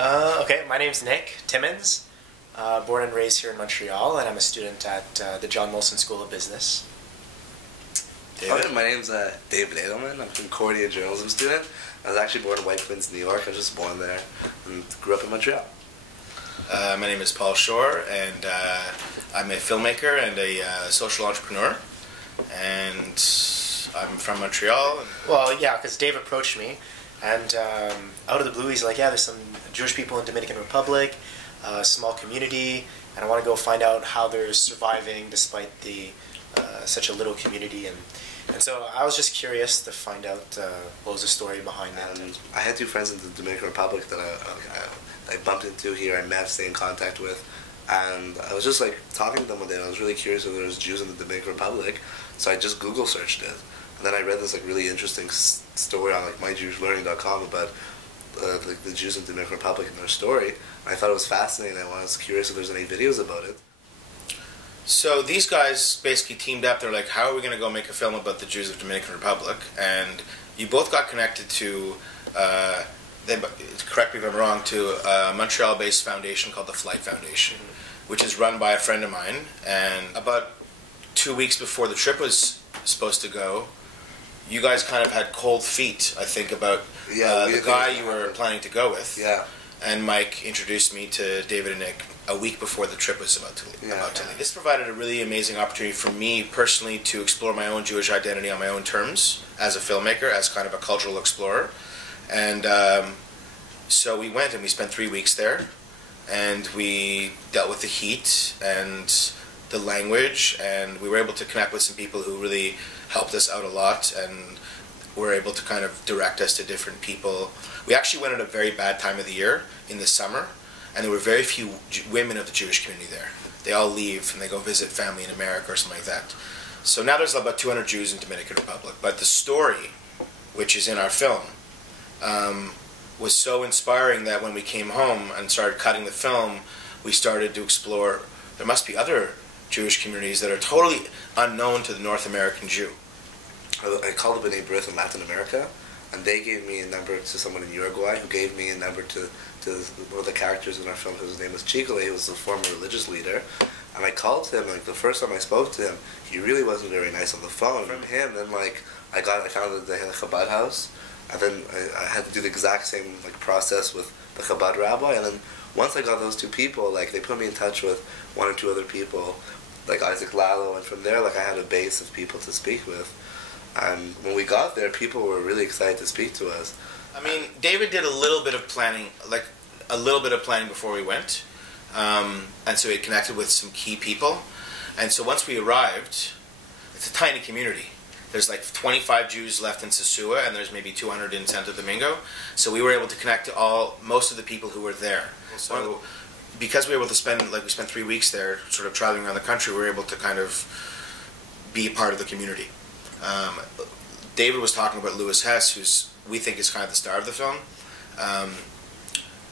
Okay, my name's Nick Timmins, born and raised here in Montreal, and I'm a student at the John Molson School of Business. David? My name's David Edelman. I'm a Concordia journalism student. I was actually born in White Plains, New York. I was just born there and grew up in Montreal. My name is Paul Shore, and I'm a filmmaker and a social entrepreneur, and I'm from Montreal. Well, yeah, because Dave approached me, and out of the blue, he's like, yeah, there's some Jewish people in Dominican Republic, a small community, and I want to go find out how they're surviving despite the such a little community. And so I was just curious to find out what was the story behind that. And I had two friends in the Dominican Republic that I bumped into here, I met, stayed in contact with, and I was just like talking to them one day, and I was really curious if there was Jews in the Dominican Republic, so I just Google searched it. And then I read this like really interesting story on like myjewishlearning.com about the Jews in the Dominican Republic and their story. And I thought it was fascinating. I was curious if there's any videos about it. So these guys basically teamed up. They're like, how are we going to go make a film about the Jews of the Dominican Republic? And you both got connected to, correct me if I'm wrong, to a Montreal-based foundation called the Flight Foundation, which is run by a friend of mine. And about 2 weeks before the trip was supposed to go, you guys kind of had cold feet, I think, about the guy you were planning to go with. Yeah. And Mike introduced me to David and Nick a week before the trip was about to leave. This provided a really amazing opportunity for me personally to explore my own Jewish identity on my own terms as a filmmaker, as kind of a cultural explorer. And so we went and we spent 3 weeks there, and we dealt with the heat and the language, and we were able to connect with some people who really helped us out a lot and were able to kind of direct us to different people. We actually went at a very bad time of the year in the summer, and there were very few women of the Jewish community there. They all leave and they go visit family in America or something like that. So now there's about 200 Jews in the Dominican Republic. But the story, which is in our film, was so inspiring that when we came home and started cutting the film, we started to explore there must be other Jewish communities that are totally unknown to the North American Jew. I called the B'nai B'rith in Latin America, and they gave me a number to someone in Uruguay, who gave me a number to one of the characters in our film, whose name was Chikole, who was a former religious leader. And I called him, like the first time I spoke to him, he really wasn't very nice on the phone. From him, then like I found the Chabad house, and then I had to do the exact same like process with the Chabad rabbi. And then once I got those two people, like they put me in touch with one or two other people, like Isaac Lalo, and from there, like I had a base of people to speak with. And when we got there, people were really excited to speak to us. I mean, David did a little bit of planning, before we went, and so he connected with some key people. And so once we arrived, it's a tiny community. There's like 25 Jews left in Sosua, and there's maybe 200 in Santo Domingo. So we were able to connect to most of the people who were there. So because we were able to spend 3 weeks there, sort of traveling around the country, we were able to kind of be a part of the community. David was talking about Louis Hess, who's we think is kind of the star of the film.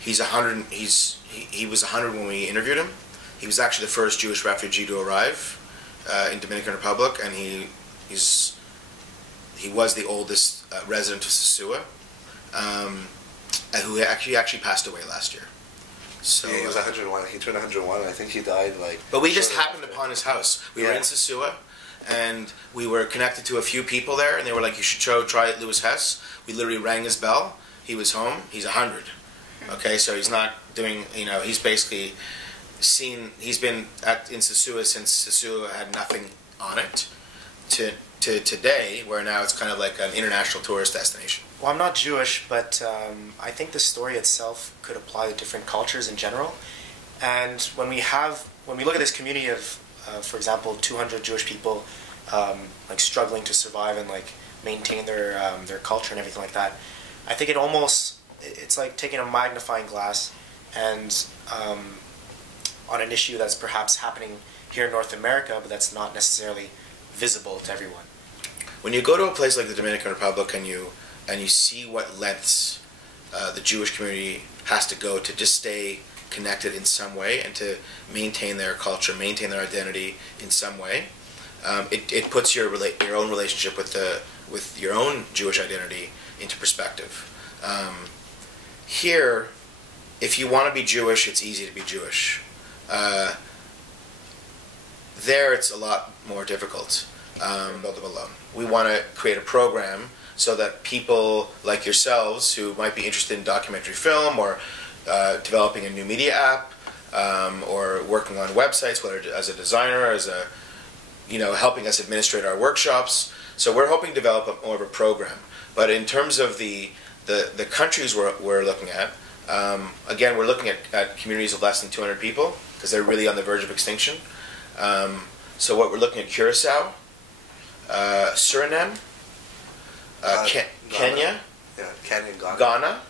He's 100. He was 100 when we interviewed him. He was actually the first Jewish refugee to arrive in Dominican Republic, and he was the oldest resident of Sosua, and who actually passed away last year. So yeah, he was 101. He turned 101. I think he died like. But we just happened upon his house. We were in Sosua, and we were connected to a few people there, and they were like, "You should try Louis Hess." We literally rang his bell. He was home. He's 100. Okay, so he's not doing. He's basically seen. He's been in Sosua since Sosua had nothing on it, to today, where now it's kind of like an international tourist destination. Well, I'm not Jewish, but I think the story itself could apply to different cultures in general. And when we look at this community of, for example, 200 Jewish people, like struggling to survive and like maintain their culture and everything like that, I think it's like taking a magnifying glass and on an issue that's perhaps happening here in North America, but that's not necessarily visible to everyone. When you go to a place like the Dominican Republic and you see what lengths the Jewish community has to go to just stay connected in some way and to maintain their culture, maintain their identity in some way, it puts your own relationship with your own Jewish identity into perspective. Here, if you want to be Jewish, it's easy to be Jewish. There, it's a lot more difficult. Build them alone. We want to create a program so that people like yourselves who might be interested in documentary film or developing a new media app or working on websites, whether as a designer, as a helping us administrate our workshops. So we're hoping to develop more of a program. But in terms of the countries we're looking at, again, we're looking at communities of less than 200 people because they're really on the verge of extinction. So what we're looking at: Curacao, Suriname, Kenya, Kenya, Ghana.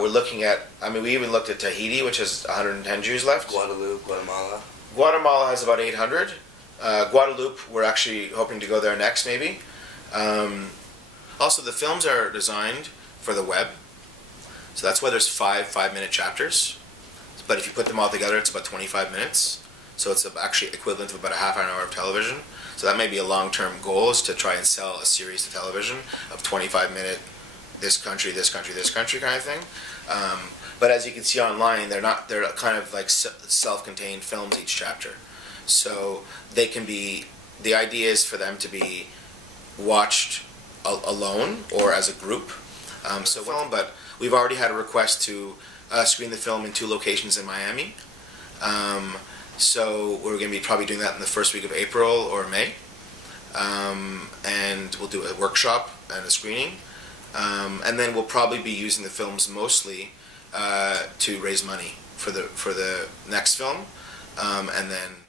We're looking at, we even looked at Tahiti, which has 110 Jews left. Guadeloupe, Guatemala. Guatemala has about 800. Guadeloupe, we're actually hoping to go there next, maybe. Also, the films are designed for the web. So that's why there's 5-minute chapters. But if you put them all together, it's about 25 minutes. So it's actually equivalent to about a half an hour of television. So that may be a long-term goal, is to try and sell a series to television of 25-minute, this country kind of thing. But as you can see online, they're kind of like self-contained films, each chapter. So they can be, the idea is for them to be watched alone or as a group. But we've already had a request to screen the film in 2 locations in Miami. So we're going to be probably doing that in the first week of April or May. And we'll do a workshop and a screening. And then we'll probably be using the films mostly to raise money for the next film. And then